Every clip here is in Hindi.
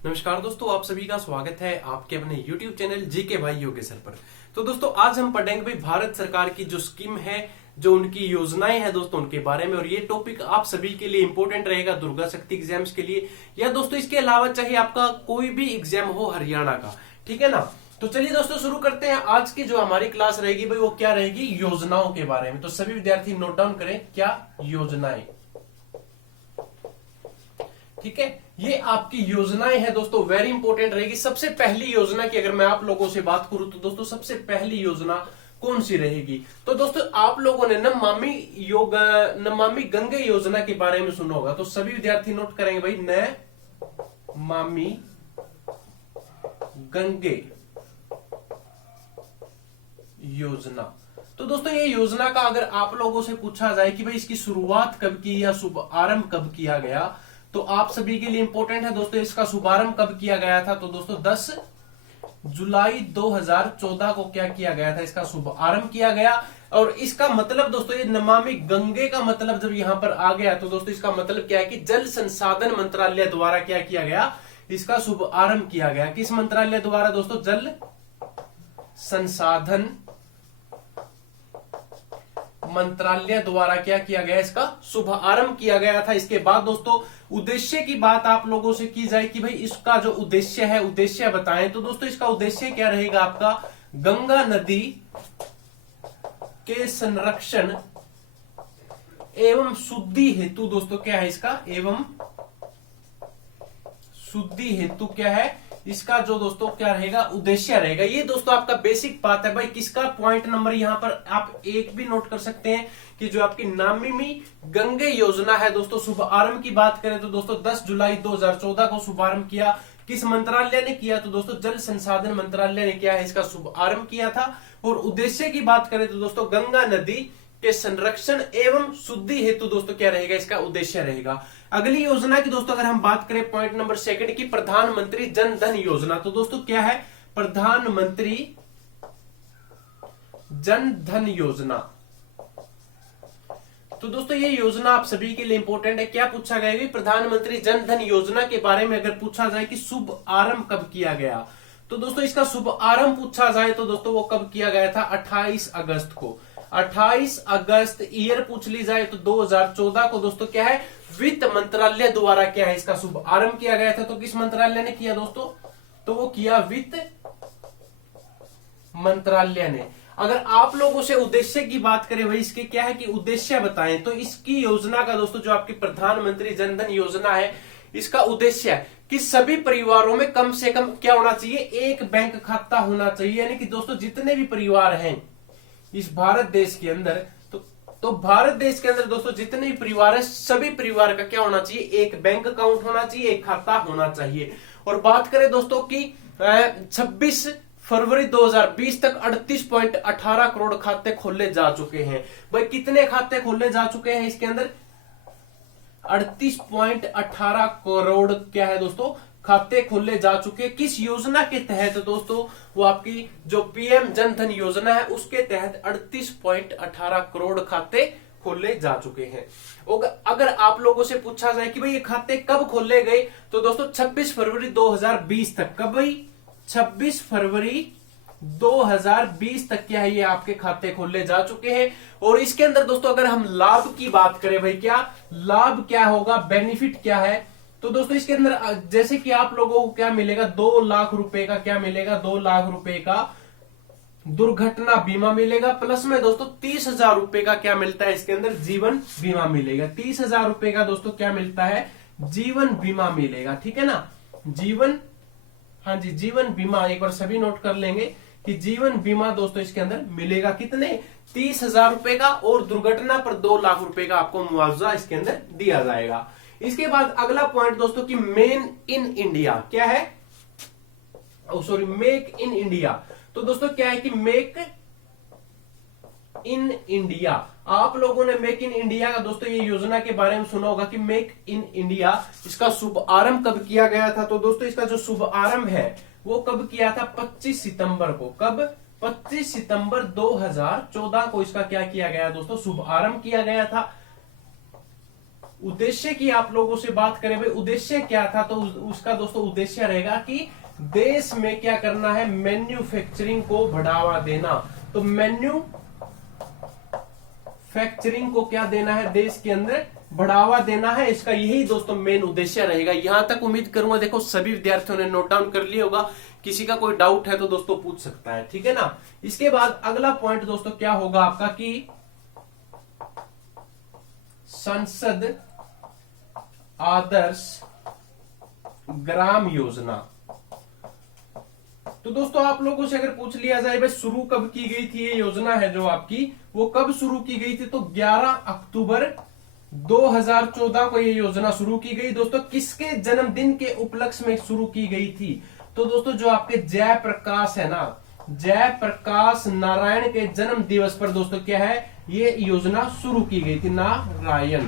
नमस्कार दोस्तों, आप सभी का स्वागत है आपके अपने YouTube चैनल जीके भाई योगेश्वर पर। तो दोस्तों आज हम पढ़ेंगे भाई भारत सरकार की जो स्कीम है, जो उनकी योजनाएं हैं दोस्तों उनके बारे में। और ये टॉपिक आप सभी के लिए इंपॉर्टेंट रहेगा दुर्गा शक्ति एग्जाम्स के लिए, या दोस्तों इसके अलावा चाहे आपका कोई भी एग्जाम हो हरियाणा का, ठीक है ना। तो चलिए दोस्तों शुरू करते हैं। आज की जो हमारी क्लास रहेगी भाई वो क्या रहेगी, योजनाओं के बारे में। तो सभी विद्यार्थी नोट डाउन करें, क्या योजनाएं, ठीक है। ये आपकी योजनाएं हैं दोस्तों, वेरी इंपॉर्टेंट रहेगी। सबसे पहली योजना की अगर मैं आप लोगों से बात करूं तो दोस्तों सबसे पहली योजना कौन सी रहेगी, तो दोस्तों आप लोगों ने नमामि गंगे योजना के बारे में सुना होगा। तो सभी विद्यार्थी नोट करेंगे भाई, नमामि गंगे योजना। तो दोस्तों ये योजना का अगर आप लोगों से पूछा जाए कि भाई इसकी शुरुआत कब की या शुभारंभ कब किया गया, तो आप सभी के लिए इंपॉर्टेंट है दोस्तों इसका शुभारंभ कब किया गया था। तो दोस्तों 10 जुलाई 2014 को क्या किया गया था, इसका शुभारंभ किया गया। और इसका मतलब दोस्तों ये नमामि गंगे का मतलब जब यहां पर आ गया तो दोस्तों इसका मतलब क्या है कि जल संसाधन मंत्रालय द्वारा क्या किया गया, इसका शुभारंभ किया गया। किस मंत्रालय द्वारा दोस्तों, जल संसाधन मंत्रालय द्वारा क्या किया गया, इसका शुभारंभ किया गया था। इसके बाद दोस्तों उद्देश्य की बात आप लोगों से की जाए कि भाई इसका जो उद्देश्य है, उद्देश्य बताएं। तो दोस्तों इसका उद्देश्य क्या रहेगा आपका, गंगा नदी के संरक्षण एवं शुद्धि हेतु। दोस्तों क्या है इसका, एवं शुद्धि हेतु क्या है इसका जो दोस्तों क्या रहेगा, उद्देश्य रहेगा। ये दोस्तों आपका बेसिक बात है भाई। किसका पॉइंट नंबर यहां पर आप एक भी नोट कर सकते हैं कि जो आपकी नमामि गंगे योजना है दोस्तों, शुभारंभ की बात करें तो दोस्तों 10 जुलाई 2014 को शुभारंभ किया। किस मंत्रालय ने किया, तो दोस्तों जल संसाधन मंत्रालय ने क्या है इसका शुभारंभ किया था। और उद्देश्य की बात करें तो दोस्तों गंगा नदी के संरक्षण एवं शुद्धि हेतु दोस्तों क्या रहेगा, इसका उद्देश्य रहेगा। अगली योजना की दोस्तों अगर हम बात करें पॉइंट नंबर सेकंड की, प्रधानमंत्री जन धन योजना। तो दोस्तों क्या है, प्रधानमंत्री जन धन योजना। तो दोस्तों ये योजना आप सभी के लिए इंपॉर्टेंट है। क्या पूछा गया कि प्रधानमंत्री जन धन योजना के बारे में अगर पूछा जाए कि शुभ आरंभ कब किया गया, तो दोस्तों इसका शुभ आरंभ पूछा जाए तो दोस्तों वो कब किया गया था, 28 अगस्त को। 28 अगस्त ईयर पूछ ली जाए तो 2014 को दोस्तों क्या है, वित्त मंत्रालय द्वारा क्या है इसका शुभ आरंभ किया गया था। तो किस मंत्रालय ने किया दोस्तों, तो वो किया वित्त मंत्रालय ने। अगर आप लोगों से उद्देश्य की बात करें भाई इसके क्या है कि उद्देश्य बताएं, तो इसकी योजना का दोस्तों जो आपकी प्रधानमंत्री जन धन योजना है, इसका उद्देश्य है कि सभी परिवारों में कम से कम क्या होना चाहिए, एक बैंक खाता होना चाहिए। यानी कि दोस्तों जितने भी परिवार हैं इस भारत देश के अंदर, तो भारत देश के अंदर दोस्तों जितने भी परिवार है, सभी परिवार का क्या होना चाहिए, एक बैंक अकाउंट होना चाहिए, एक खाता होना चाहिए। और बात करें दोस्तों की 26 फरवरी 2020 तक 38.18 करोड़ खाते खोले जा चुके हैं। भाई कितने खाते खोले जा चुके हैं इसके अंदर, 38.18 करोड़ क्या है दोस्तों खाते खोले जा चुके। किस योजना के तहत दोस्तों, वो आपकी जो पीएम जन धन योजना है उसके तहत 38.18 करोड़ खाते खोले जा चुके हैं। अगर आप लोगों से पूछा जाए कि भाई ये खाते कब खोले गए, तो दोस्तों 26 फरवरी 2020 तक। कब भाई, 26 फरवरी 2020 तक क्या है ये आपके खाते खोले जा चुके हैं। और इसके अंदर दोस्तों अगर हम लाभ की बात करें भाई, क्या लाभ क्या होगा, बेनिफिट क्या है, तो दोस्तों इसके अंदर जैसे कि आप लोगों को क्या मिलेगा, 2 लाख रुपए का क्या मिलेगा, 2 लाख रुपए का दुर्घटना बीमा मिलेगा। प्लस में दोस्तों 30,000 रुपए का क्या मिलता है इसके अंदर, जीवन बीमा मिलेगा। 30,000 रुपए का दोस्तों क्या मिलता है, जीवन बीमा मिलेगा, ठीक है ना। हाँ जी, जीवन बीमा एक बार सभी नोट कर लेंगे कि जीवन बीमा दोस्तों इसके अंदर मिलेगा कितने, 30,000 रुपए का। और दुर्घटना पर 2 लाख रुपए का आपको मुआवजा इसके अंदर दिया जाएगा। इसके बाद अगला पॉइंट दोस्तों कि मेन इन इंडिया क्या है, मेक इन इंडिया। तो दोस्तों क्या है कि मेक इन इंडिया, आप लोगों ने मेक इन इंडिया का दोस्तों ये योजना के बारे में सुना होगा कि मेक इन इंडिया इसका शुभारंभ कब किया गया था। तो दोस्तों इसका जो शुभारंभ है वो कब किया था, 25 सितंबर को। कब, 25 सितंबर 2014 को इसका क्या किया गया दोस्तों, शुभारंभ किया गया था। उद्देश्य की आप लोगों से बात करें भाई, उद्देश्य क्या था, तो उसका दोस्तों उद्देश्य रहेगा कि देश में क्या करना है, मैन्युफैक्चरिंग को बढ़ावा देना। तो मैन्युफैक्चरिंग को क्या देना है, देश के अंदर बढ़ावा देना है, इसका यही दोस्तों मेन उद्देश्य रहेगा। यहां तक उम्मीद करूंगा देखो सभी विद्यार्थियों ने नोट डाउन कर लिया होगा। किसी का कोई डाउट है तो दोस्तों पूछ सकता है, ठीक है ना। इसके बाद अगला पॉइंट दोस्तों क्या होगा आपका कि संसद आदर्श ग्राम योजना। तो दोस्तों आप लोगों से अगर पूछ लिया जाए भाई शुरू कब की गई थी ये योजना है जो आपकी, वो कब शुरू की गई थी, तो 11 अक्टूबर 2014 को ये योजना शुरू की गई। दोस्तों किसके जन्मदिन के उपलक्ष्य में शुरू की गई थी, तो दोस्तों जो आपके जयप्रकाश है ना, जयप्रकाश नारायण के जन्म दिवस पर दोस्तों क्या है, ये योजना शुरू की गई थी, नारायण,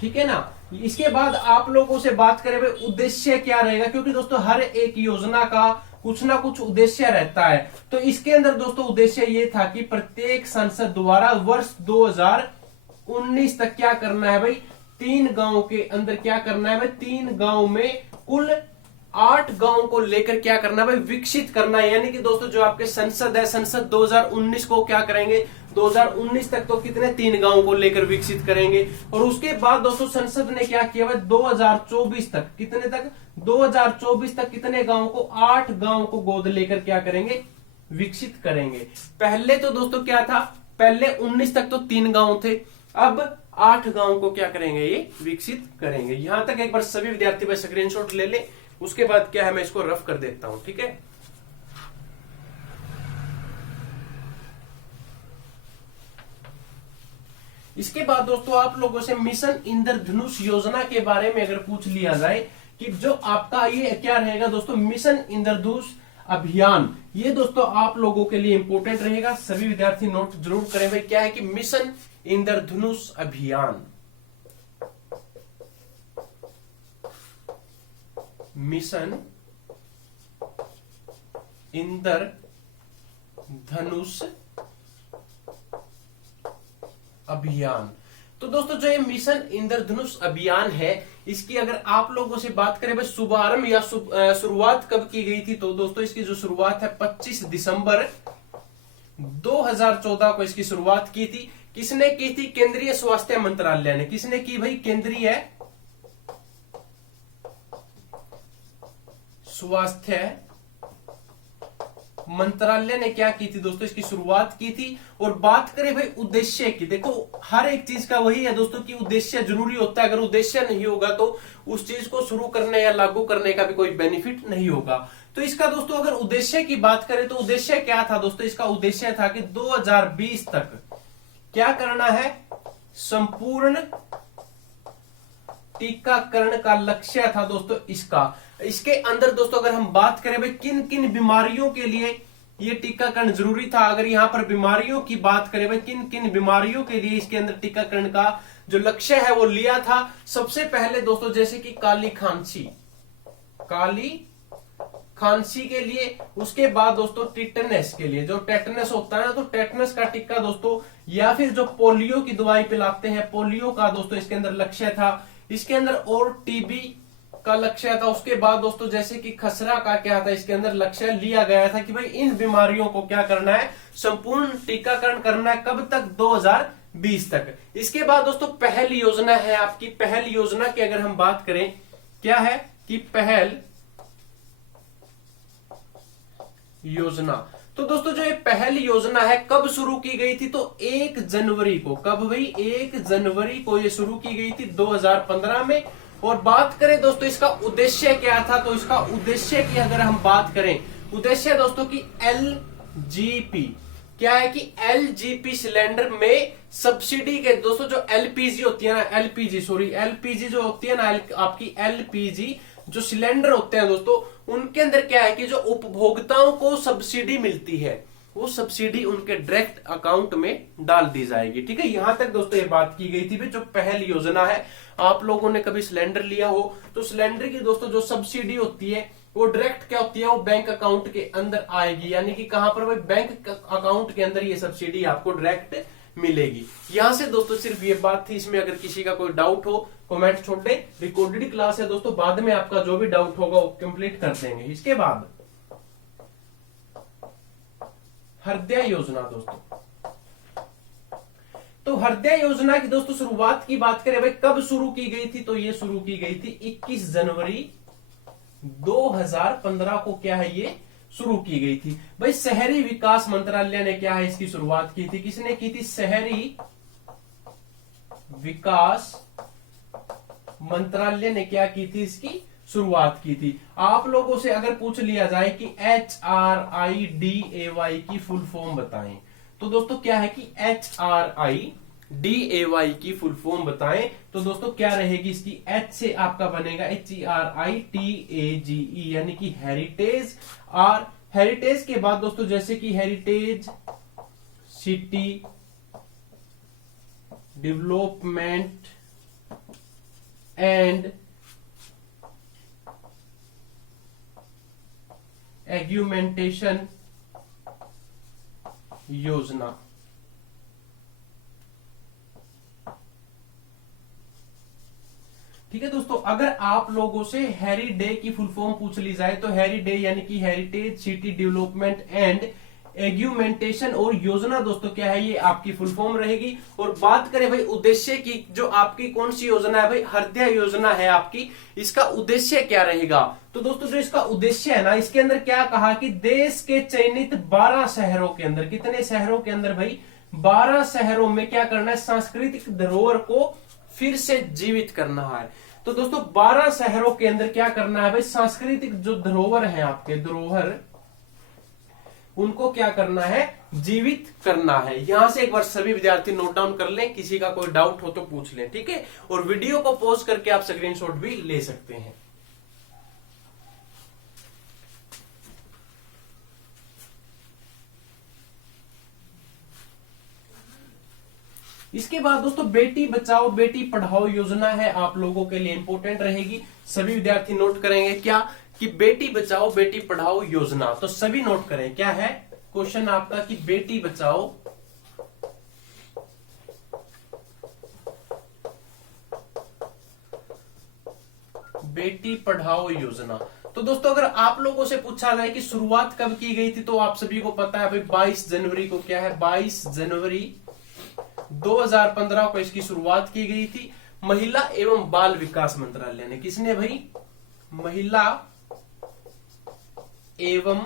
ठीक है ना। इसके बाद आप लोगों से बात करें भाई उद्देश्य क्या रहेगा, क्योंकि दोस्तों हर एक योजना का कुछ ना कुछ उद्देश्य रहता है। तो इसके अंदर दोस्तों उद्देश्य ये था कि प्रत्येक संसद द्वारा वर्ष 2019 तक क्या करना है भाई, 3 गांव के अंदर क्या करना है भाई, 3 गांव में कुल 8 गांव को लेकर क्या करना है भाई, विकसित करना है। यानी कि दोस्तों जो आपके संसद है, संसद 2019 को क्या करेंगे, 2019 तक तो कितने 3 गांव को लेकर विकसित करेंगे। और उसके बाद दोस्तों संसद ने क्या किया भाई, 2024 तक, कितने तक, 2024 तक कितने गांव को, 8 गांव को गोद लेकर क्या करेंगे, विकसित करेंगे। पहले तो दोस्तों क्या था, पहले 19 तक तो 3 गांव थे, अब 8 गांव को क्या करेंगे, ये विकसित करेंगे। यहां तक एक बार सभी विद्यार्थी भाई स्क्रीनशॉट ले ले, उसके बाद क्या है मैं इसको रफ कर देता हूं, ठीक है। इसके बाद दोस्तों आप लोगों से मिशन इंद्रधनुष योजना के बारे में अगर पूछ लिया जाए कि जो आपका ये क्या रहेगा दोस्तों, मिशन इंद्रधनुष अभियान, ये दोस्तों आप लोगों के लिए इंपॉर्टेंट रहेगा। सभी विद्यार्थी नोट जरूर करें भाई, क्या है कि मिशन इंद्रधनुष अभियान, मिशन इंद्रधनुष अभियान। तो दोस्तों जो ये मिशन इंद्रधनुष अभियान है, इसकी अगर आप लोगों से बात करें भाई शुभारंभ या शुरुआत कब की गई थी, तो दोस्तों इसकी जो शुरुआत है 25 दिसंबर 2014 को इसकी शुरुआत की थी। किसने की थी, केंद्रीय स्वास्थ्य मंत्रालय ने। किसने की भाई, केंद्रीय स्वास्थ्य मंत्रालय ने क्या की थी दोस्तों, इसकी शुरुआत की थी। और बात करें भाई उद्देश्य की, देखो हर एक चीज का वही है दोस्तों कि उद्देश्य जरूरी होता है। अगर उद्देश्य नहीं होगा तो उस चीज को शुरू करने या लागू करने का भी कोई बेनिफिट नहीं होगा। तो इसका दोस्तों अगर उद्देश्य की बात करें तो उद्देश्य क्या था दोस्तों, इसका उद्देश्य था कि 2020 तक क्या करना है, संपूर्ण टीकाकरण का लक्ष्य था दोस्तों इसका। इसके अंदर दोस्तों अगर हम बात करें भाई किन किन बीमारियों के लिए ये टीकाकरण जरूरी था, अगर यहां पर बीमारियों की बात करें भाई किन किन बीमारियों के लिए इसके अंदर टीकाकरण का जो लक्ष्य है वो लिया था। सबसे पहले दोस्तों जैसे कि काली खांसी के लिए, उसके बाद दोस्तों टेटनस के लिए, जो टेटनस होता है ना, तो टेटनस का टीका दोस्तों, या फिर जो पोलियो की दवाई पिलाते हैं, पोलियो का दोस्तों इसके अंदर लक्ष्य था। इसके अंदर और टीबी का लक्ष्य था। उसके बाद दोस्तों जैसे कि खसरा का क्या था, इसके अंदर लक्ष्य लिया गया था कि भाई इन बीमारियों को क्या करना है, संपूर्ण टीकाकरण करना है। कब तक, 2020 तक। इसके बाद दोस्तों पहल योजना है आपकी। पहल योजना की अगर हम बात करें, क्या है कि पहल योजना, तो दोस्तों जो ये पहल योजना है कब शुरू की गई थी, तो 1 जनवरी को। कब भाई, 1 जनवरी को ये शुरू की गई थी 2015 में। और बात करें दोस्तों इसका उद्देश्य क्या था, तो इसका उद्देश्य की अगर हम बात करें, उद्देश्य दोस्तों की एलजीपी, क्या है कि एलजीपी सिलेंडर में सब्सिडी के दोस्तों जो एलपीजी होती है ना, एलपीजी जो होती है ना, आपकी एलपीजी जो सिलेंडर होते हैं दोस्तों, उनके अंदर क्या है कि जो उपभोक्ताओं को सब्सिडी मिलती है, वो सब्सिडी उनके डायरेक्ट अकाउंट में डाल दी जाएगी। ठीक है, यहां तक दोस्तों ये बात की गई थी। जो पहल योजना है, आप लोगों ने कभी सिलेंडर लिया हो तो सिलेंडर की दोस्तों जो सब्सिडी होती है वो डायरेक्ट क्या होती है, वो बैंक अकाउंट के अंदर आएगी। यानी कि कहां पर भाई, बैंक अकाउंट के अंदर ये सब्सिडी आपको डायरेक्ट मिलेगी। यहां से दोस्तों सिर्फ ये बात थी, इसमें अगर किसी का कोई डाउट हो कमेंट छोड़ दे। रिकॉर्डेड क्लास है दोस्तों, बाद में आपका जो भी डाउट होगा वो कंप्लीट कर देंगे। इसके बाद हृदय योजना दोस्तों, तो हृदय योजना की दोस्तों शुरुआत की बात करें भाई, कब शुरू की गई थी, तो ये शुरू की गई थी 21 जनवरी 2015 को क्या है ये शुरू की गई थी भाई। शहरी विकास मंत्रालय ने क्या है इसकी शुरुआत की थी। किसने की थी? शहरी विकास मंत्रालय ने क्या की थी, इसकी शुरुआत की थी। आप लोगों से अगर पूछ लिया जाए कि HRIDAY की फुल फॉर्म बताएं, तो दोस्तों क्या है कि HRIDAY की फुल फॉर्म बताएं, तो दोस्तों क्या रहेगी इसकी? H से आपका बनेगा HERITAGE, यानी कि हेरिटेज। और हेरिटेज के बाद दोस्तों जैसे कि हेरिटेज सिटी डेवलपमेंट एंड एग्यूमेंटेशन योजना। ठीक है दोस्तों, अगर आप लोगों से हैरी डे की फुल फॉर्म पूछ ली जाए तो हैरी डे यानी कि हेरिटेज सिटी डेवलपमेंट एंड एग्यूमेंटेशन और योजना दोस्तों क्या है ये आपकी फुल फॉर्म रहेगी। और बात करें भाई उद्देश्य की, जो आपकी कौन सी योजना है भाई? हृदय योजना है आपकी। इसका उद्देश्य क्या रहेगा? तो दोस्तों जो इसका उद्देश्य है ना, इसके अंदर क्या कहा कि देश के चयनित 12 शहरों के अंदर, कितने शहरों के अंदर भाई? 12 शहरों में क्या करना है? सांस्कृतिक धरोहर को फिर से जीवित करना है। तो दोस्तों 12 शहरों के अंदर क्या करना है भाई? सांस्कृतिक जो धरोहर है आपके, धरोहर, उनको क्या करना है? जीवित करना है। यहां से एक बार सभी विद्यार्थी नोट डाउन कर लें, किसी का कोई डाउट हो तो पूछ लें, ठीक है। और वीडियो को पॉज करके आप स्क्रीनशॉट भी ले सकते हैं। इसके बाद दोस्तों बेटी बचाओ बेटी पढ़ाओ योजना है, आप लोगों के लिए इंपॉर्टेंट रहेगी। सभी विद्यार्थी नोट करेंगे क्या कि बेटी बचाओ बेटी पढ़ाओ योजना, तो सभी नोट करें क्या है क्वेश्चन आपका कि बेटी बचाओ बेटी पढ़ाओ योजना। तो दोस्तों अगर आप लोगों से पूछा जाए कि शुरुआत कब की गई थी, तो आप सभी को पता है भाई 22 जनवरी को क्या है? 22 जनवरी 2015 को इसकी शुरुआत की गई थी। महिला एवं बाल विकास मंत्रालय ने, किसने भाई? महिला एवं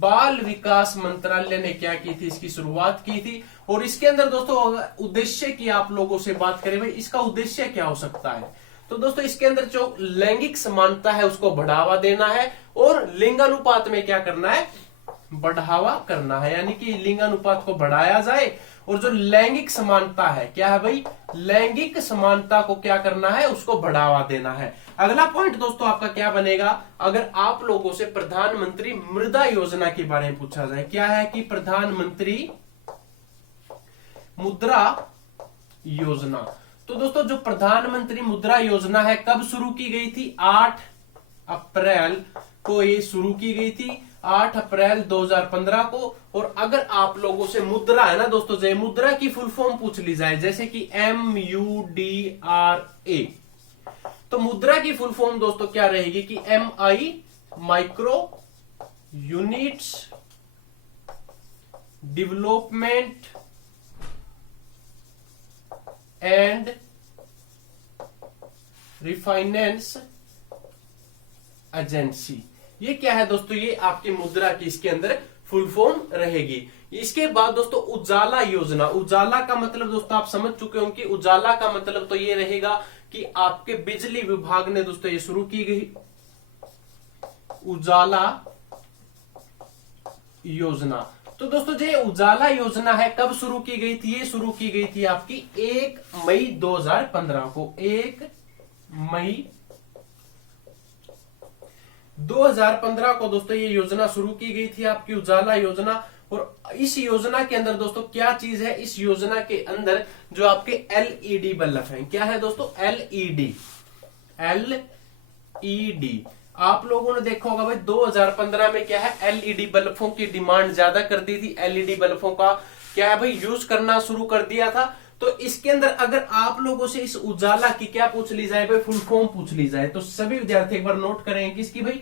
बाल विकास मंत्रालय ने क्या की थी? इसकी शुरुआत की थी। और इसके अंदर दोस्तों उद्देश्य की आप लोगों से बात करें भाई, इसका उद्देश्य क्या हो सकता है? तो दोस्तों इसके अंदर जो लैंगिक समानता है उसको बढ़ावा देना है और लिंगानुपात में क्या करना है? बढ़ावा करना है, यानी कि लिंगानुपात को बढ़ाया जाए। और जो लैंगिक समानता है क्या है भाई? लैंगिक समानता को क्या करना है? उसको बढ़ावा देना है। अगला पॉइंट दोस्तों आपका क्या बनेगा? अगर आप लोगों से प्रधानमंत्री मुद्रा योजना के बारे में पूछा जाए, क्या है कि प्रधानमंत्री मुद्रा योजना। तो दोस्तों जो प्रधानमंत्री मुद्रा योजना है कब शुरू की गई थी? 8 अप्रैल को ये शुरू की गई थी, 8 अप्रैल 2015 को। और अगर आप लोगों से मुद्रा है ना दोस्तों, जय मुद्रा की फुल फॉर्म पूछ ली जाए, जैसे कि MUDRA, तो मुद्रा की फुल फॉर्म दोस्तों क्या रहेगी कि MI micro units development and refinance agency. ये क्या है दोस्तों? ये आपकी मुद्रा की इसके अंदर फुल फॉर्म रहेगी। इसके बाद दोस्तों उजाला योजना। उजाला का मतलब दोस्तों आप समझ चुके होंगे कि उजाला का मतलब तो ये रहेगा कि आपके बिजली विभाग ने दोस्तों ये शुरू की गई उजाला योजना। तो दोस्तों जो उजाला योजना है कब शुरू की गई थी? ये शुरू की गई थी आपकी 1 मई 2015 को। 1 मई 2015 को दोस्तों ये योजना शुरू की गई थी आपकी उजाला योजना। और इस योजना के अंदर दोस्तों क्या चीज है? इस योजना के अंदर जो आपके एलईडी बल्ब हैं, क्या है दोस्तों? एलईडी। आप लोगों ने देखा होगा भाई 2015 में क्या है, एलईडी बल्बों की डिमांड ज्यादा कर दी थी। एलईडी बल्बों का क्या है भाई यूज करना शुरू कर दिया था। तो इसके अंदर अगर आप लोगों से इस उजाला की क्या पूछ ली जाए भाई, फुल फॉर्म पूछ ली जाए, तो सभी विद्यार्थी एक बार नोट करेंगे किसकी भाई,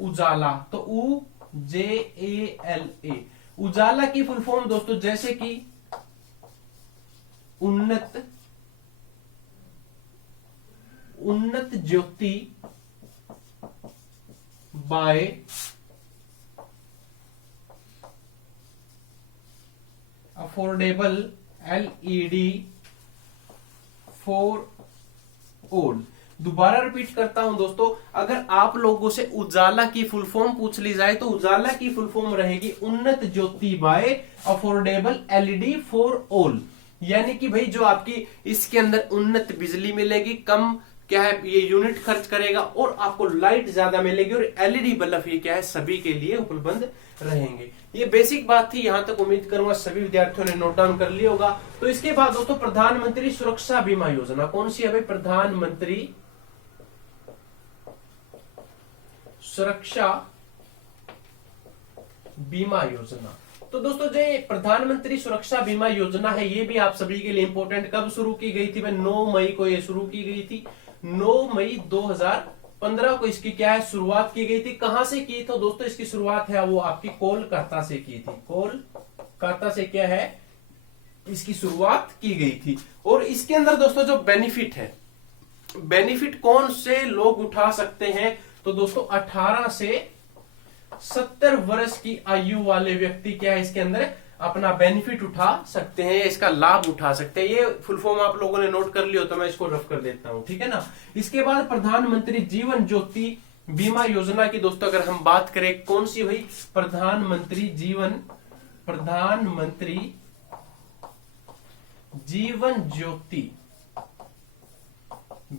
उजाला। तो UJALA, उजाला की फुल फॉर्म दोस्तों जैसे कि Unnat Jyoti by affordable LED for all. दोबारा रिपीट करता हूं दोस्तों, अगर आप लोगों से उजाला की फुल फॉर्म पूछ ली जाए तो उजाला की फुल फॉर्म रहेगी Unnat Jyoti by affordable LED for all. यानी कि भाई जो आपकी इसके अंदर उन्नत बिजली मिलेगी, कम क्या है ये यूनिट खर्च करेगा, और आपको लाइट ज्यादा मिलेगी, और LED बल्ब ये क्या है सभी के लिए उपलब्ध रहेंगे। ये बेसिक बात थी, यहां तक उम्मीद करूंगा सभी विद्यार्थियों ने नोट डाउन कर लिया होगा। तो इसके बाद दोस्तों प्रधानमंत्री सुरक्षा बीमा योजना कौन सी है भाई, प्रधानमंत्री सुरक्षा बीमा योजना। तो दोस्तों जो प्रधानमंत्री सुरक्षा बीमा योजना है ये भी आप सभी के लिए इंपॉर्टेंट, कब शुरू की गई थी भाई, 9 मई को ये शुरू की गई थी। 9 मई 2015 को इसकी क्या है शुरुआत की गई थी। कहां से की तो दोस्तों इसकी शुरुआत है वो आपकी कोलकाता से की थी। कोलकाता से क्या है इसकी शुरुआत की गई थी। और इसके अंदर दोस्तों जो बेनिफिट है, बेनिफिट कौन से लोग उठा सकते हैं, तो दोस्तों 18 से 70 वर्ष की आयु वाले व्यक्ति क्या है इसके अंदर अपना बेनिफिट उठा सकते हैं, इसका लाभ उठा सकते हैं। ये फुल फॉर्म आप लोगों ने नोट कर लिया तो मैं इसको रफ कर देता हूं, ठीक है ना। इसके बाद प्रधानमंत्री जीवन ज्योति बीमा योजना की दोस्तों अगर हम बात करें, कौन सी भाई, प्रधानमंत्री जीवन ज्योति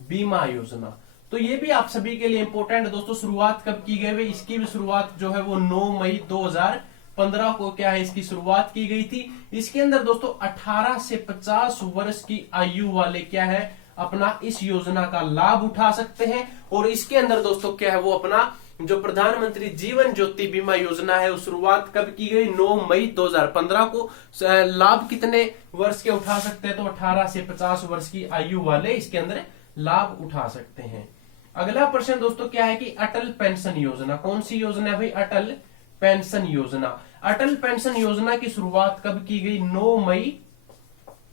बीमा योजना। तो ये भी आप सभी के लिए इंपॉर्टेंट दोस्तों, शुरुआत कब की गई है, इसकी भी शुरुआत जो है वो 9 मई 2015 को क्या है इसकी शुरुआत की गई थी। इसके अंदर दोस्तों 18 से 50 वर्ष की आयु वाले क्या है अपना इस योजना का लाभ उठा सकते हैं। और इसके अंदर दोस्तों क्या है वो अपना जो प्रधानमंत्री जीवन ज्योति बीमा योजना है उस शुरुआत कब की गई, 9 मई 2015 को। लाभ कितने वर्ष के उठा सकते हैं, तो 18 से 50 वर्ष की आयु वाले इसके अंदर लाभ उठा सकते हैं। अगला प्रश्न दोस्तों क्या है कि अटल पेंशन योजना कौन सी योजना है भाई, अटल पेंशन योजना। अटल पेंशन योजना की शुरुआत कब की गई, 9 मई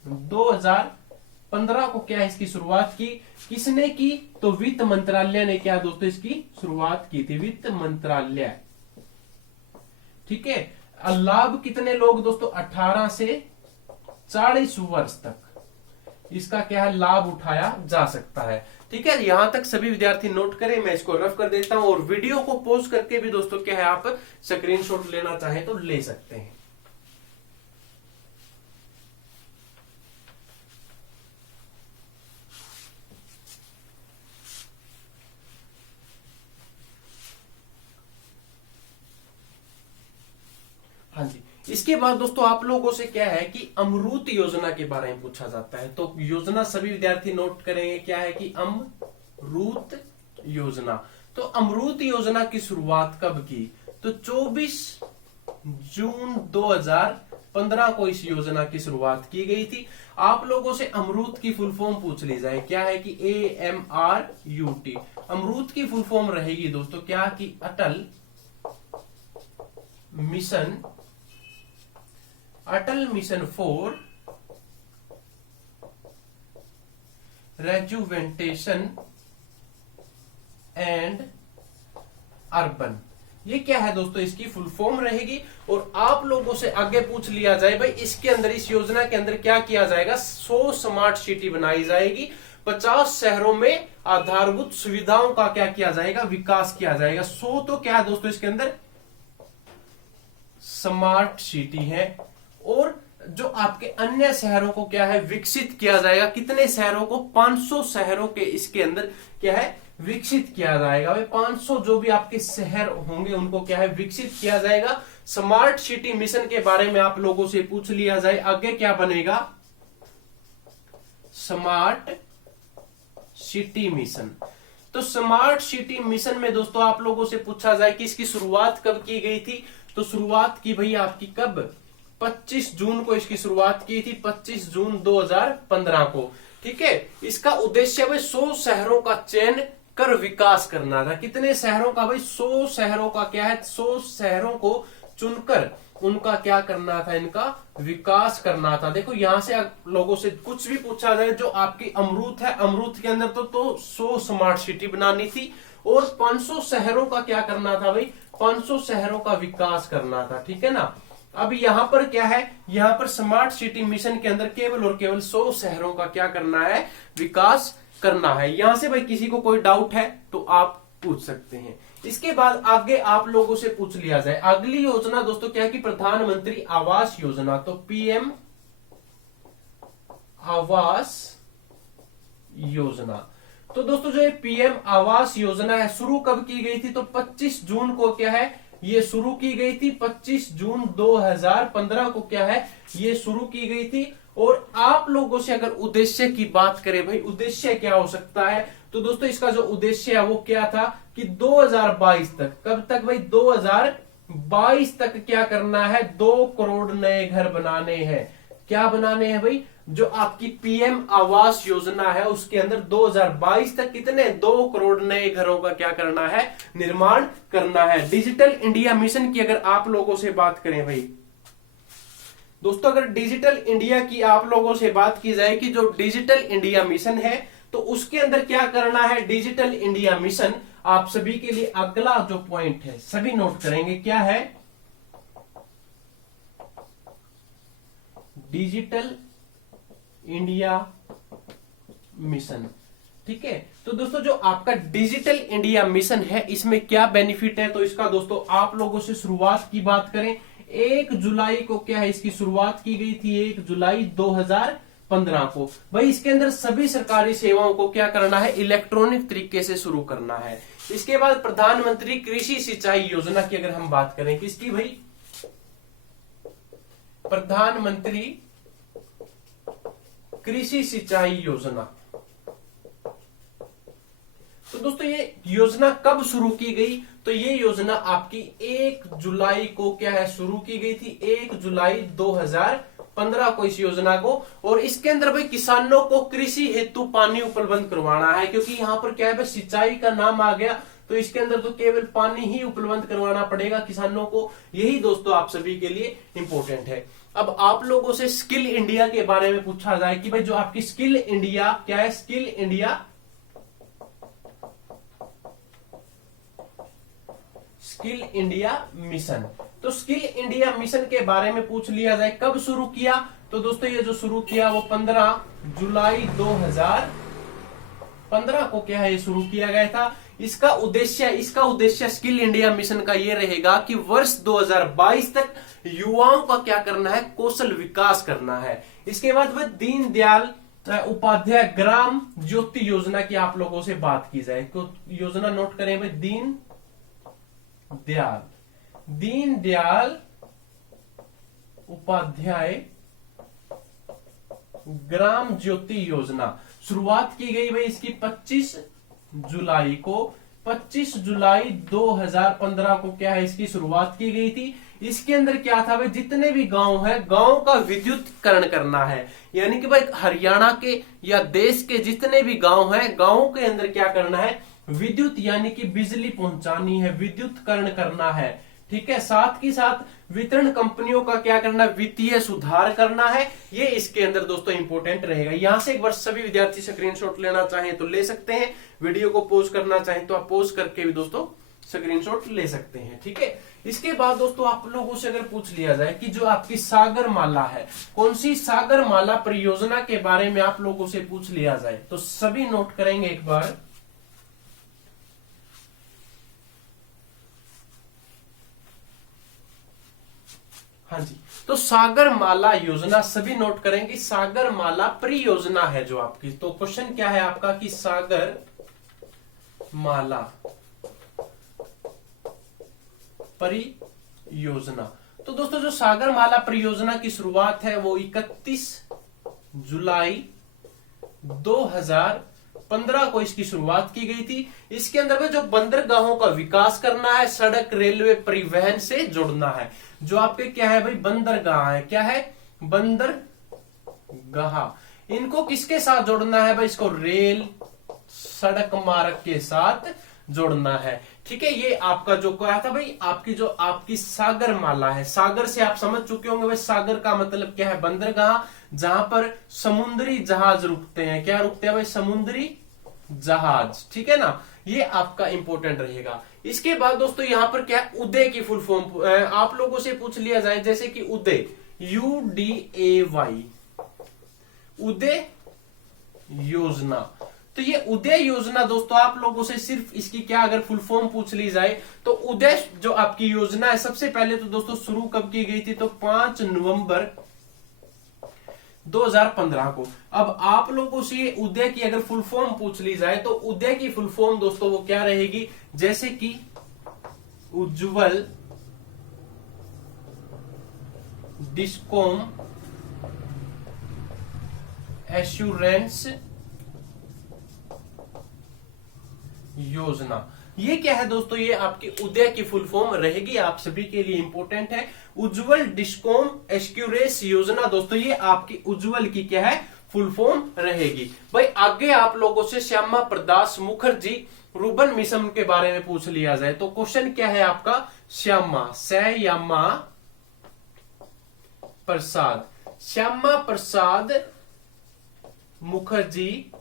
2015 को क्या है इसकी शुरुआत की। किसने की, तो वित्त मंत्रालय ने क्या दोस्तों इसकी शुरुआत की थी, वित्त मंत्रालय, ठीक है। लाभ कितने लोग दोस्तों, 18 से 40 वर्ष तक इसका क्या है लाभ उठाया जा सकता है, ठीक है। यहां तक सभी विद्यार्थी नोट करें, मैं इसको रफ कर देता हूं, और वीडियो को पॉज करके भी दोस्तों क्या है आप स्क्रीनशॉट लेना चाहे तो ले सकते हैं। हाँ जी, इसके बाद दोस्तों आप लोगों से क्या है कि अमृत योजना के बारे में पूछा जाता है। तो योजना सभी विद्यार्थी नोट करेंगे, क्या है कि अमृत योजना। तो अमृत योजना की शुरुआत कब की, तो 24 जून 2015 को इस योजना की शुरुआत की गई थी। आप लोगों से अमृत की फुल फॉर्म पूछ ली जाए, क्या है कि AMRUT। अमृत की फुल फॉर्म रहेगी दोस्तों क्या कि अटल मिशन फॉर रेजुवेंटेशन एंड अर्बन। ये क्या है दोस्तों इसकी फुल फॉर्म रहेगी। और आप लोगों से आगे पूछ लिया जाए भाई इसके अंदर, इस योजना के अंदर क्या किया जाएगा, 100 स्मार्ट सिटी बनाई जाएगी, 50 शहरों में आधारभूत सुविधाओं का क्या किया जाएगा, विकास किया जाएगा। 100 तो क्या है दोस्तों इसके अंदर स्मार्ट सिटी है, और जो आपके अन्य शहरों को क्या है विकसित किया जाएगा। कितने शहरों को, 500 शहरों के इसके अंदर क्या है विकसित किया जाएगा। भाई 500 जो भी आपके शहर होंगे उनको क्या है विकसित किया जाएगा। स्मार्ट सिटी मिशन के बारे में आप लोगों से पूछ लिया जाए, आगे क्या बनेगा, स्मार्ट सिटी मिशन। तो स्मार्ट सिटी मिशन में दोस्तों आप लोगों से पूछा जाए कि इसकी शुरुआत कब की गई थी, तो शुरुआत की भैया आपकी कब, 25 जून को इसकी शुरुआत की थी, 25 जून 2015 को। ठीक है, इसका उद्देश्य भाई 100 शहरों का चयन कर विकास करना था। कितने शहरों का भाई? 100 शहरों का क्या है? 100 शहरों को चुनकर उनका क्या करना था? इनका विकास करना था। देखो यहां से लोगों से कुछ भी पूछा जाए, जो आपकी अमरूत है, अमरूत के अंदर तो 100 स्मार्ट सिटी बनानी थी और 500 शहरों का क्या करना था भाई? 500 शहरों का विकास करना था। ठीक है ना। अब यहां पर क्या है? यहां पर स्मार्ट सिटी मिशन के अंदर केवल और केवल 100 शहरों का क्या करना है? विकास करना है। यहां से भाई किसी को कोई डाउट है तो आप पूछ सकते हैं। इसके बाद आगे आप लोगों से पूछ लिया जाए। अगली योजना दोस्तों क्या है कि प्रधानमंत्री आवास योजना, तो पीएम आवास योजना। तो दोस्तों जो ये पीएम आवास योजना है, शुरू कब की गई थी? तो 25 जून को क्या है? ये शुरू की गई थी। 25 जून 2015 को क्या है? ये शुरू की गई थी। और आप लोगों से अगर उद्देश्य की बात करें भाई, उद्देश्य क्या हो सकता है? तो दोस्तों इसका जो उद्देश्य है वो क्या था कि 2022 तक, कब तक भाई? 2022 तक क्या करना है? 2 करोड़ नए घर बनाने हैं। क्या बनाने हैं भाई? जो आपकी पीएम आवास योजना है उसके अंदर 2022 तक कितने? 2 करोड़ नए घरों का क्या करना है? निर्माण करना है। डिजिटल इंडिया मिशन की अगर आप लोगों से बात करें भाई दोस्तों, अगर डिजिटल इंडिया की आप लोगों से बात की जाए कि जो डिजिटल इंडिया मिशन है तो उसके अंदर क्या करना है? डिजिटल इंडिया मिशन आप सभी के लिए अगला जो पॉइंट है सभी नोट करेंगे, क्या है? Digital India mission. ठीक है, तो दोस्तों जो आपका डिजिटल इंडिया मिशन है इसमें क्या बेनिफिट है? तो इसका दोस्तों आप लोगों से शुरुआत की बात करें, 1 जुलाई को क्या है? इसकी शुरुआत की गई थी 1 जुलाई 2015 को। भाई इसके अंदर सभी सरकारी सेवाओं को क्या करना है? इलेक्ट्रॉनिक तरीके से शुरू करना है। इसके बाद प्रधानमंत्री कृषि सिंचाई योजना की अगर हम बात करें, किसकी भाई? प्रधानमंत्री कृषि सिंचाई योजना। तो दोस्तों ये योजना कब शुरू की गई? तो ये योजना आपकी 1 जुलाई को क्या है? शुरू की गई थी 1 जुलाई 2015 को इस योजना को। और इसके अंदर भाई किसानों को कृषि हेतु पानी उपलब्ध करवाना है, क्योंकि यहाँ पर क्या है भाई? सिंचाई का नाम आ गया तो इसके अंदर तो केवल पानी ही उपलब्ध करवाना पड़ेगा किसानों को। यही दोस्तों आप सभी के लिए इंपॉर्टेंट है। अब आप लोगों से स्किल इंडिया के बारे में पूछा जाए कि भाई जो आपकी स्किल इंडिया क्या है? Skill India mission. तो स्किल इंडिया मिशन के बारे में पूछ लिया जाए, कब शुरू किया? तो दोस्तों ये जो शुरू किया वो 15 जुलाई 2015 को क्या है? ये शुरू किया गया था। इसका उद्देश्य स्किल इंडिया मिशन का ये रहेगा कि वर्ष 2022 तक युवाओं का क्या करना है? कौशल विकास करना है। इसके बाद वह दीनदयाल उपाध्याय ग्राम ज्योति योजना की आप लोगों से बात की जाए तो योजना नोट करें भाई, दीनदयाल उपाध्याय ग्राम ज्योति योजना शुरुआत की गई भाई इसकी 25 जुलाई को। 25 जुलाई 2015 को क्या है? इसकी शुरुआत की गई थी। इसके अंदर क्या था भाई? जितने भी गांव है, गांव का विद्युतीकरण करना है। यानी कि भाई हरियाणा के या देश के जितने भी गांव हैं, गांवों के अंदर क्या करना है? विद्युत यानी कि बिजली पहुंचानी है, विद्युतीकरण करना है। ठीक है, साथ ही साथ वितरण कंपनियों का क्या करना? वित्तीय सुधार करना है। ये इसके अंदर दोस्तों इंपॉर्टेंट रहेगा। यहां से एक बार सभी विद्यार्थी स्क्रीनशॉट लेना चाहें तो ले सकते हैं, वीडियो को पॉज करना चाहें तो आप पॉज करके भी दोस्तों स्क्रीनशॉट ले सकते हैं। ठीक है, इसके बाद दोस्तों आप लोगों से अगर पूछ लिया जाए कि जो आपकी सागर माला है, कौन सी सागर माला परियोजना के बारे में आप लोगों से पूछ लिया जाए तो सभी नोट करेंगे एक बार। हाँ जी, तो सागर माला योजना सभी नोट करेंगे। सागर माला परियोजना है जो आपकी, तो क्वेश्चन क्या है आपका कि सागर माला परियोजना। तो दोस्तों जो सागर माला परियोजना की शुरुआत है वो 31 जुलाई 2015 को इसकी शुरुआत की गई थी। इसके अंदर में जो बंदरगाहों का विकास करना है, सड़क रेलवे परिवहन से जोड़ना है। जो आपके क्या है भाई, बंदरगाह है, क्या है, बंदरगाह। इनको किसके साथ जोड़ना है भाई, इसको रेल सड़क मार्ग के साथ जोड़ना है। ठीक है, ये आपका जो क्या था भाई, आपकी सागर माला है। सागर से आप समझ चुके होंगे भाई, सागर का मतलब क्या है, बंदरगाह, जहां पर समुद्री जहाज रुकते हैं। क्या रुकते हैं भाई, समुद्री जहाज। ठीक है ना, ये आपका इंपॉर्टेंट रहेगा। इसके बाद दोस्तों यहाँ पर क्या है, उदय की फुल फॉर्म आप लोगों से पूछ लिया जाए, जैसे कि उदय, UDAY, उदय योजना। तो ये उदय योजना दोस्तों आप लोगों से सिर्फ इसकी क्या अगर फुल फॉर्म पूछ ली जाए तो उदय जो आपकी योजना है, सबसे पहले तो दोस्तों शुरू कब की गई थी, तो 5 नवंबर 2015 को। अब आप लोगों से उदय की अगर फुल फॉर्म पूछ ली जाए तो उदय की फुल फॉर्म दोस्तों वो क्या रहेगी, जैसे कि उज्ज्वल डिस्कॉम एश्योरेंस योजना। ये क्या है दोस्तों, ये आपकी उदय की फुल फॉर्म रहेगी, आप सभी के लिए इंपॉर्टेंट है। उज्ज्वल डिस्कॉम एश्योरेंस योजना दोस्तों, ये आपकी उज्ज्वल की क्या है, फुल फॉर्म रहेगी। भाई आगे आप लोगों से श्यामा प्रसाद मुखर्जी रूर्बन मिशन के बारे में पूछ लिया जाए तो क्वेश्चन क्या है आपका, श्यामा प्रसाद मुखर्जी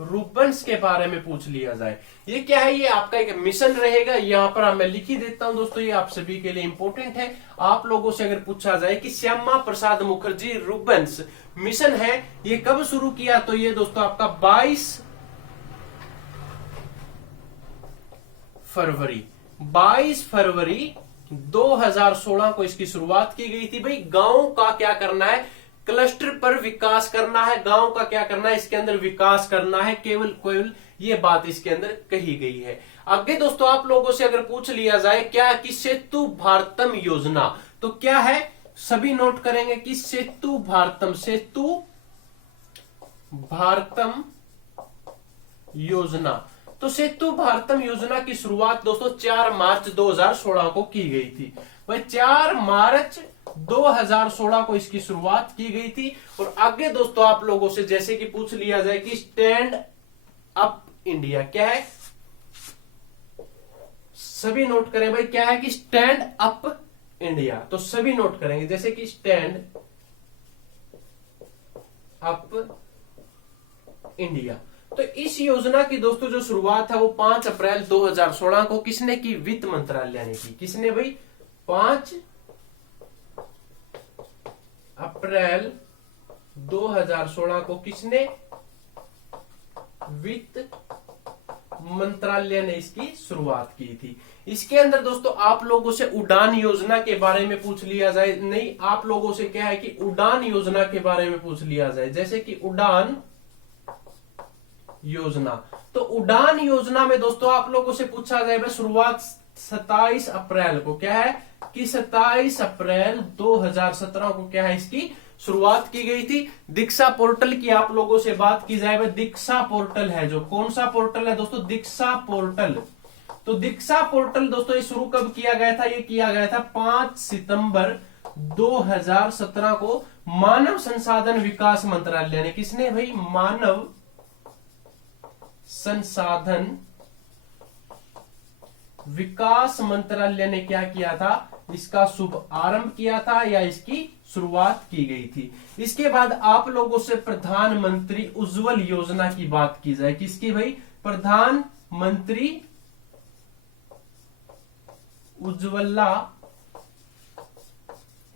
रूबन्स के बारे में पूछ लिया जाए, ये क्या है, ये आपका एक मिशन रहेगा। यहां पर मैं लिख ही देता हूं दोस्तों, ये आप सभी के लिए इंपॉर्टेंट है। आप लोगों से अगर पूछा जाए कि श्यामा प्रसाद मुखर्जी रूबन्स मिशन है, ये कब शुरू किया, तो ये दोस्तों आपका 22 फरवरी 2016 को इसकी शुरुआत की गई थी। भाई गांव का क्या करना है, क्लस्टर पर विकास करना है, गांव का क्या करना है, इसके अंदर विकास करना है, केवल ये बात इसके अंदर कही गई है। आगे दोस्तों आप लोगों से अगर पूछ लिया जाए क्या कि सेतु भारतम योजना, तो क्या है, सभी नोट करेंगे कि सेतु भारतम योजना। तो सेतु भारतम योजना की शुरुआत दोस्तों 4 मार्च 2016 को की गई थी। वह 4 मार्च 2016 को इसकी शुरुआत की गई थी। और आगे दोस्तों आप लोगों से जैसे कि पूछ लिया जाए कि स्टैंड अप इंडिया क्या है, सभी नोट करें भाई, क्या है कि स्टैंड अप इंडिया, तो सभी नोट करेंगे जैसे कि स्टैंड अप इंडिया। तो इस योजना की दोस्तों जो शुरुआत है वो 5 अप्रैल 2016 को किसने की, वित्त मंत्रालय ने की। किसने भाई, 5 अप्रैल 2016 को किसने, वित्त मंत्रालय ने इसकी शुरुआत की थी। इसके अंदर दोस्तों आप लोगों से उड़ान योजना के बारे में पूछ लिया जाए, नहीं आप लोगों से क्या है कि उड़ान योजना के बारे में पूछ लिया जाए, जैसे कि उड़ान योजना। तो उड़ान योजना में दोस्तों आप लोगों से पूछा जाए शुरुआत 27 अप्रैल को, क्या है कि 27 अप्रैल 2017 को क्या है इसकी शुरुआत की गई थी। दीक्षा पोर्टल की आप लोगों से बात की जाए, दीक्षा पोर्टल है जो, कौन सा पोर्टल है दोस्तों, दीक्षा पोर्टल। तो दीक्षा पोर्टल दोस्तों ये शुरू कब किया गया था, ये किया गया था 5 सितंबर 2017 को मानव संसाधन विकास मंत्रालय ने। किसने भाई, मानव संसाधन विकास मंत्रालय ने क्या किया था, इसका शुभ आरंभ किया था या इसकी शुरुआत की गई थी। इसके बाद आप लोगों से प्रधानमंत्री उज्ज्वल योजना की बात की जाए, किसकी भाई, प्रधानमंत्री उज्ज्वला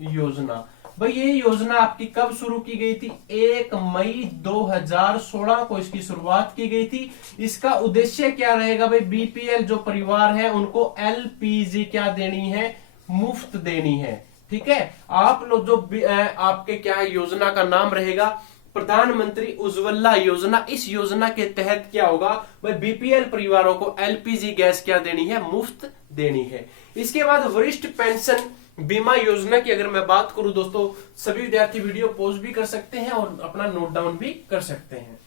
योजना। भाई ये योजना आपकी कब शुरू की गई थी, 1 मई 2016 को इसकी शुरुआत की गई थी। इसका उद्देश्य क्या रहेगा भाई, बीपीएल जो परिवार है उनको एलपीजी क्या देनी है, मुफ्त देनी है। ठीक है, आप लोग जो आपके क्या है योजना का नाम रहेगा प्रधानमंत्री उज्ज्वला योजना। इस योजना के तहत क्या होगा भाई, बीपीएल परिवारों को एलपीजी गैस क्या देनी है, मुफ्त देनी है। इसके बाद वरिष्ठ पेंशन बीमा योजना की अगर मैं बात करूं दोस्तों, सभी विद्यार्थी वीडियो पॉज भी कर सकते हैं और अपना नोट डाउन भी कर सकते हैं।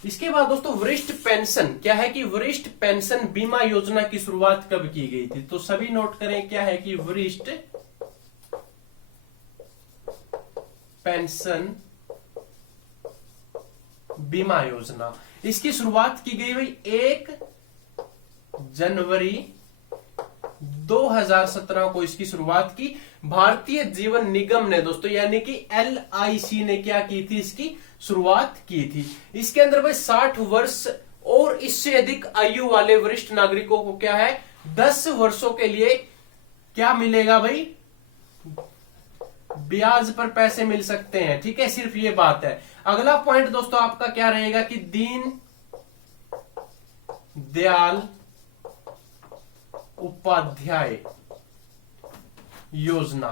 इसके बाद दोस्तों वरिष्ठ पेंशन क्या है कि वरिष्ठ पेंशन बीमा योजना की शुरुआत कब की गई थी? तो सभी नोट करें, क्या है कि वरिष्ठ पेंशन बीमा योजना, इसकी शुरुआत की गई भाई 1 जनवरी 2017 को इसकी शुरुआत की भारतीय जीवन निगम ने दोस्तों, यानी कि LIC ने क्या की थी, इसकी शुरुआत की थी। इसके अंदर भाई 60 वर्ष और इससे अधिक आयु वाले वरिष्ठ नागरिकों को क्या है 10 वर्षों के लिए क्या मिलेगा भाई, ब्याज पर पैसे मिल सकते हैं। ठीक है, सिर्फ ये बात है। अगला पॉइंट दोस्तों आपका क्या रहेगा कि दीन दयाल उपाध्याय योजना।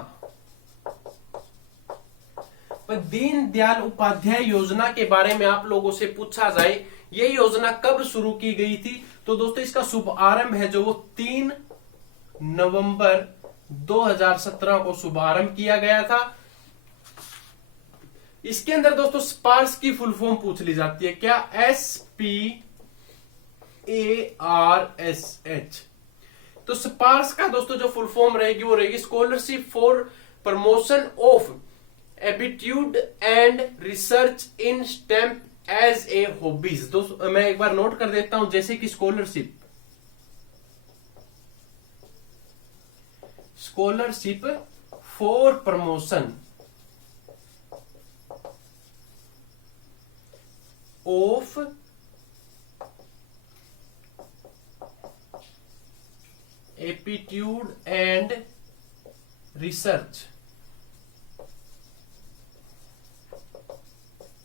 दीन दयाल उपाध्याय योजना के बारे में आप लोगों से पूछा जाए ये योजना कब शुरू की गई थी, तो दोस्तों इसका शुभारंभ है जो वो 3 नवंबर 2017 को शुभारंभ किया गया था। इसके अंदर दोस्तों स्पार्स की फुल फॉर्म पूछ ली जाती है, क्या SPARSH। तो स्पार्स का दोस्तों जो फुल फॉर्म रहेगी वो रहेगी scholarship for promotion of aptitude and research in STEM as a hobbies. दोस्तों मैं एक बार नोट कर देता हूं, जैसे कि scholarship for promotion of aptitude and research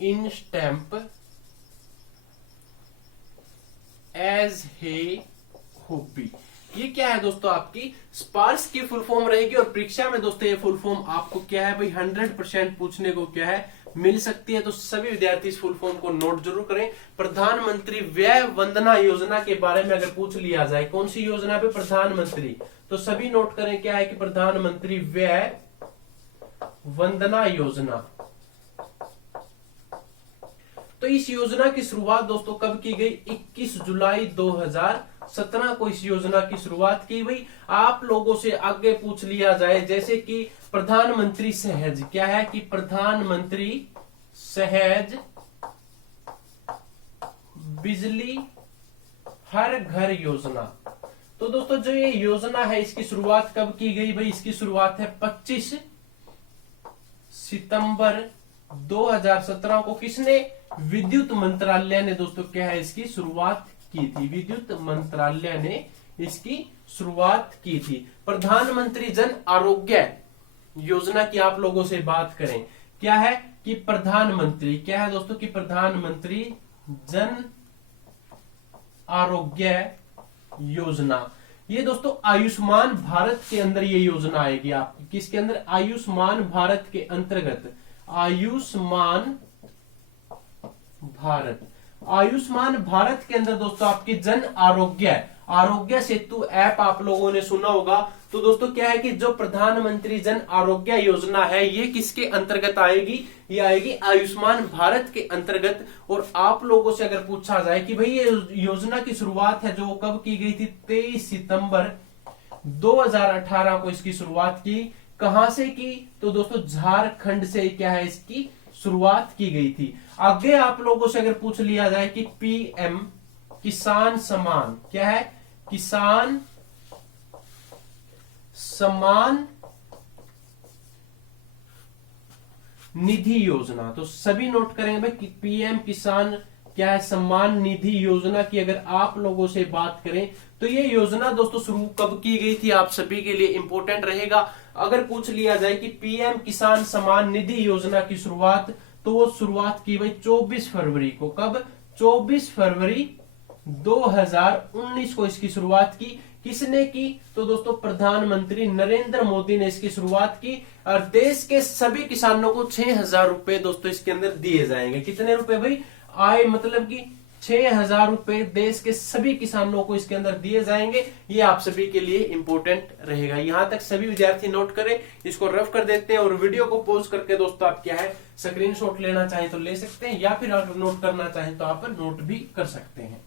in STEM as a hobby. ये क्या है दोस्तों, आपकी स्पार्स की फुल फॉर्म रहेगी और परीक्षा में दोस्तों ये फुल फॉर्म आपको क्या है भाई 100% पूछने को क्या है मिल सकती है। तो सभी विद्यार्थी इस फुल फॉर्म को नोट जरूर करें। प्रधानमंत्री व्यय वंदना योजना के बारे में अगर पूछ लिया जाए, कौन सी योजना पे प्रधानमंत्री, तो सभी नोट करें क्या है कि प्रधानमंत्री व्यय वंदना योजना। तो इस योजना की शुरुआत दोस्तों कब की गई, 21 जुलाई 2017 को इस योजना की शुरुआत की गई। आप लोगों से आगे पूछ लिया जाए जैसे कि प्रधानमंत्री सहज, क्या है कि प्रधानमंत्री सहज बिजली हर घर योजना। तो दोस्तों जो ये योजना है इसकी शुरुआत कब की गई भाई, इसकी शुरुआत है 25 सितंबर 2017 को। किसने, विद्युत मंत्रालय ने दोस्तों क्या है इसकी शुरुआत की थी, विद्युत मंत्रालय ने इसकी शुरुआत की थी। प्रधानमंत्री जन आरोग्य योजना की आप लोगों से बात करें, क्या है कि प्रधानमंत्री, क्या है दोस्तों कि प्रधानमंत्री जन आरोग्य योजना। ये दोस्तों आयुष्मान भारत के अंदर ये योजना आएगी आपकी, किसके अंदर, आयुष्मान भारत के अंतर्गत। आयुष्मान भारत, आयुष्मान भारत के अंदर दोस्तों आपकी जन आरोग्य सेतु ऐप आप लोगों ने सुना होगा। तो दोस्तों क्या है कि जो प्रधानमंत्री जन आरोग्य योजना है ये किसके अंतर्गत आएगी, ये आएगी आयुष्मान भारत के अंतर्गत। और आप लोगों से अगर पूछा जाए कि भाई ये योजना की शुरुआत है जो कब की गई थी, 23 सितंबर 2018 को इसकी शुरुआत की। कहां से की, तो दोस्तों झारखंड से क्या है इसकी शुरुआत की गई थी। आगे आप लोगों से अगर पूछ लिया जाए कि PM किसान सम्मान, क्या है, किसान सम्मान निधि योजना। तो सभी नोट करेंगे भाई कि PM किसान क्या है सम्मान निधि योजना की अगर आप लोगों से बात करें तो ये योजना दोस्तों शुरू कब की गई थी, आप सभी के लिए इंपॉर्टेंट रहेगा। अगर पूछ लिया जाए कि PM किसान सम्मान निधि योजना की शुरुआत, तो वो शुरुआत की भाई 24 फरवरी को। कब, 24 फरवरी 2019 को इसकी शुरुआत की। किसने की, तो दोस्तों प्रधानमंत्री नरेंद्र मोदी ने इसकी शुरुआत की। और देश के सभी किसानों को 6,000 रुपए दोस्तों इसके अंदर दिए जाएंगे। कितने रुपए भाई, आय मतलब कि 6,000 रुपए देश के सभी किसानों को इसके अंदर दिए जाएंगे। ये आप सभी के लिए इंपॉर्टेंट रहेगा। यहां तक सभी विद्यार्थी नोट करें, इसको रफ कर देते हैं और वीडियो को पॉज करके दोस्तों आप क्या है स्क्रीनशॉट लेना चाहें तो ले सकते हैं, या फिर आप नोट करना चाहें तो आप नोट भी कर सकते हैं।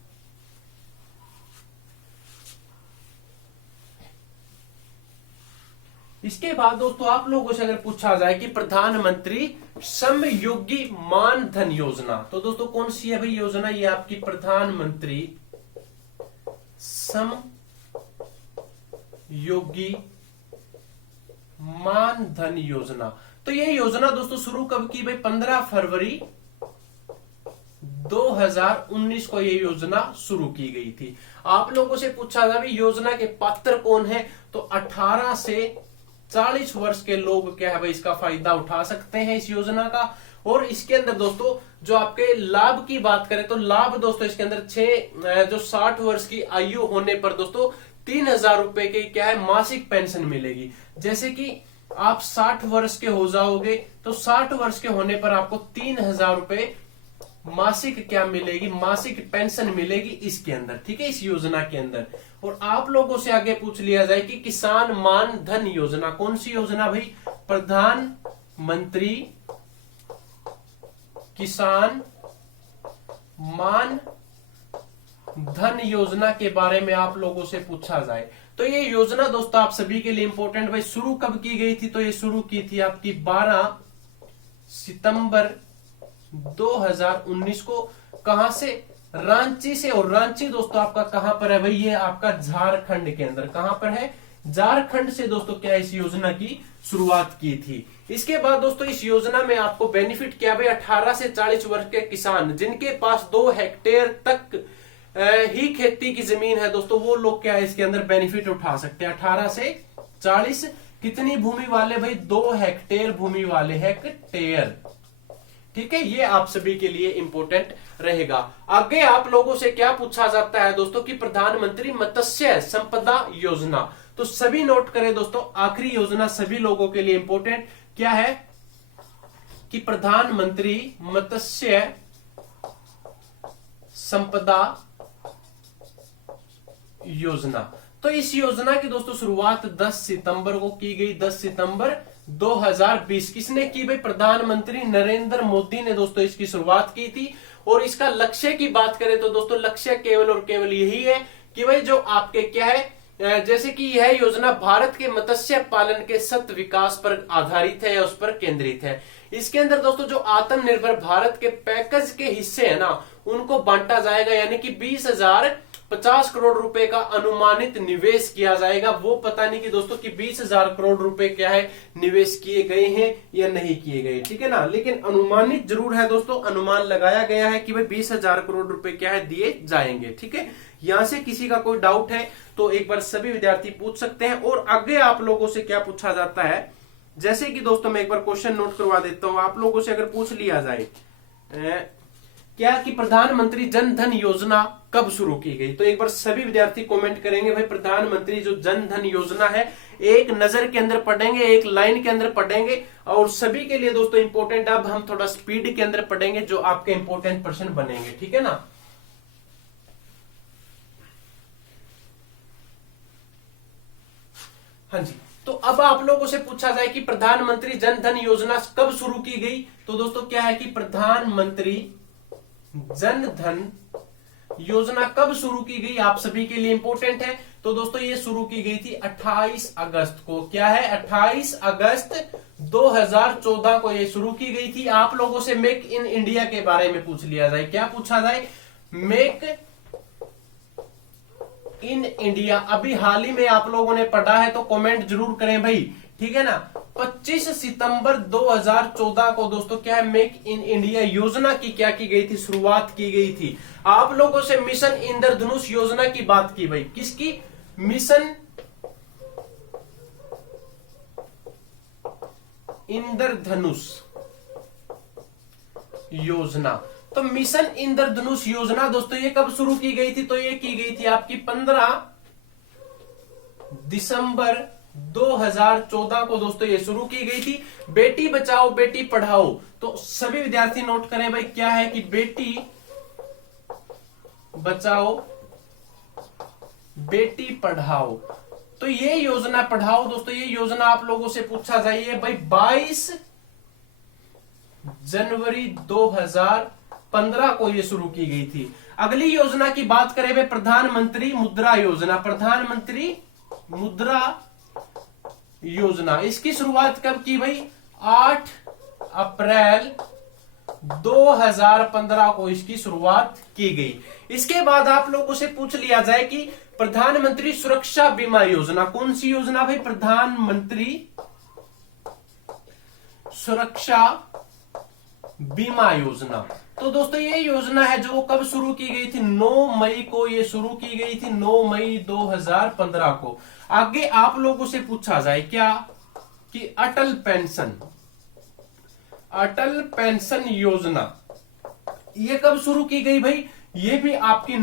इसके बाद दोस्तों आप लोगों से अगर पूछा जाए कि प्रधानमंत्री श्रमयोगी मानधन योजना, तो दोस्तों कौन सी है भाई योजना? ये आपकी प्रधानमंत्री श्रमयोगी मानधन योजना। तो यह योजना दोस्तों शुरू कब की भाई? 15 फरवरी 2019 को यह योजना शुरू की गई थी। आप लोगों से पूछा था भाई योजना के पात्र कौन है? तो 18 से 40 वर्ष के लोग क्या है भाई इसका फायदा उठा सकते हैं इस योजना का। और इसके अंदर दोस्तों जो आपके लाभ की बात करें तो लाभ दोस्तों इसके अंदर 60 वर्ष की आयु होने पर दोस्तों 3,000 रुपए की क्या है मासिक पेंशन मिलेगी। जैसे कि आप 60 वर्ष के हो जाओगे तो 60 वर्ष के होने पर आपको 3,000 रुपए मासिक क्या मिलेगी? मासिक पेंशन मिलेगी इसके अंदर, ठीक है, इस योजना के अंदर। और आप लोगों से आगे पूछ लिया जाए कि किसान मान धन योजना, कौन सी योजना भाई? प्रधानमंत्री किसान मान धन योजना के बारे में आप लोगों से पूछा जाए तो ये योजना दोस्तों आप सभी के लिए इंपॉर्टेंट भाई शुरू कब की गई थी? तो ये शुरू की थी आपकी 12 सितंबर 2019 को। कहां से? रांची से। और रांची दोस्तों आपका कहां पर है भाई? ये आपका झारखंड के अंदर। कहां पर है? झारखंड से दोस्तों क्या इस योजना की शुरुआत की थी। इसके बाद दोस्तों इस योजना में आपको बेनिफिट क्या भाई? 18 से 40 वर्ष के किसान जिनके पास 2 हेक्टेयर तक ही खेती की जमीन है दोस्तों, वो लोग क्या है इसके अंदर बेनिफिट उठा सकते हैं। 18 से 40 कितनी भूमि वाले भाई? 2 हेक्टेयर भूमि वाले, हेक्टेयर, ठीक है। ये आप सभी के लिए इंपॉर्टेंट रहेगा। आगे आप लोगों से क्या पूछा जाता है दोस्तों कि प्रधानमंत्री मत्स्य संपदा योजना। तो सभी नोट करें दोस्तों, आखिरी योजना सभी लोगों के लिए इंपॉर्टेंट क्या है कि प्रधानमंत्री मत्स्य संपदा योजना। तो इस योजना की दोस्तों शुरुआत 10 सितंबर को की गई। 10 सितंबर 2020 किसने की भाई? प्रधानमंत्री नरेंद्र मोदी ने दोस्तों इसकी शुरुआत की थी। और इसका लक्ष्य की बात करें तो दोस्तों लक्ष्य केवल और केवल यही है कि भाई जो आपके क्या है जैसे कि यह योजना भारत के मत्स्य पालन के सतत विकास पर आधारित है या उस पर केंद्रित है। इसके अंदर दोस्तों जो आत्मनिर्भर भारत के पैकेज के हिस्से है ना उनको बांटा जाएगा, यानी कि 20,050 करोड़ रुपए का अनुमानित निवेश किया जाएगा। वो पता नहीं कि दोस्तों कि 20,000 करोड़ रुपए क्या है निवेश किए गए हैं या नहीं किए गए, ठीक है ना, लेकिन अनुमानित जरूर है दोस्तों, अनुमान लगाया गया है कि भाई 20,000 करोड़ रुपए क्या है दिए जाएंगे, ठीक है। यहां से किसी का कोई डाउट है तो एक बार सभी विद्यार्थी पूछ सकते हैं। और आगे आप लोगों से क्या पूछा जाता है, जैसे कि दोस्तों मैं एक बार क्वेश्चन नोट करवा देता हूं। आप लोगों से अगर पूछ लिया जाए क्या कि प्रधानमंत्री जन धन योजना कब शुरू की गई, तो एक बार सभी विद्यार्थी कमेंट करेंगे भाई प्रधानमंत्री जो जन धन योजना है एक नजर के अंदर पढ़ेंगे, एक लाइन के अंदर पढ़ेंगे। और सभी के लिए दोस्तों इंपॉर्टेंट, अब हम थोड़ा स्पीड के अंदर पढ़ेंगे जो आपके इंपॉर्टेंट प्रश्न बनेंगे, ठीक है ना। हाँ जी, तो अब आप लोगों से पूछा जाए कि प्रधानमंत्री जन धन योजना कब शुरू की गई, तो दोस्तों क्या है कि प्रधानमंत्री जन धन योजना कब शुरू की गई आप सभी के लिए इंपॉर्टेंट है। तो दोस्तों ये शुरू की गई थी 28 अगस्त को। क्या है? 28 अगस्त 2014 को ये शुरू की गई थी। आप लोगों से मेक इन इंडिया के बारे में पूछ लिया जाए, क्या पूछा जाए? मेक इन इंडिया अभी हाल ही में आप लोगों ने पढ़ा है तो कमेंट जरूर करें भाई, ठीक है ना। 25 सितंबर 2014 को दोस्तों क्या है मेक इन इंडिया योजना की क्या की गई थी? शुरुआत की गई थी। आप लोगों से मिशन इंद्रधनुष योजना की बात की भाई, किसकी? मिशन इंद्रधनुष योजना। तो मिशन इंद्रधनुष योजना दोस्तों ये कब शुरू की गई थी? तो ये की गई थी आपकी 15 दिसंबर 2014 को दोस्तों ये शुरू की गई थी। बेटी बचाओ बेटी पढ़ाओ, तो सभी विद्यार्थी नोट करें भाई क्या है कि बेटी बचाओ बेटी पढ़ाओ। तो ये योजना पढ़ाओ दोस्तों, ये योजना आप लोगों से पूछा जाइए भाई 22 जनवरी 2015 को ये शुरू की गई थी। अगली योजना की बात करें भाई प्रधानमंत्री मुद्रा योजना। प्रधानमंत्री मुद्रा योजना, इसकी शुरुआत कब की भाई? 8 अप्रैल 2015 को इसकी शुरुआत की गई। इसके बाद आप लोगों से पूछ लिया जाए कि प्रधानमंत्री सुरक्षा बीमा योजना, कौन सी योजना भाई? प्रधानमंत्री सुरक्षा बीमा योजना। तो दोस्तों ये योजना है जो कब शुरू की गई थी? 9 मई को ये शुरू की गई थी, 9 मई 2015 को। आगे आप लोगों से पूछा जाए क्या कि अटल पेंशन योजना ये कब शुरू की गई भाई? ये भी आपकी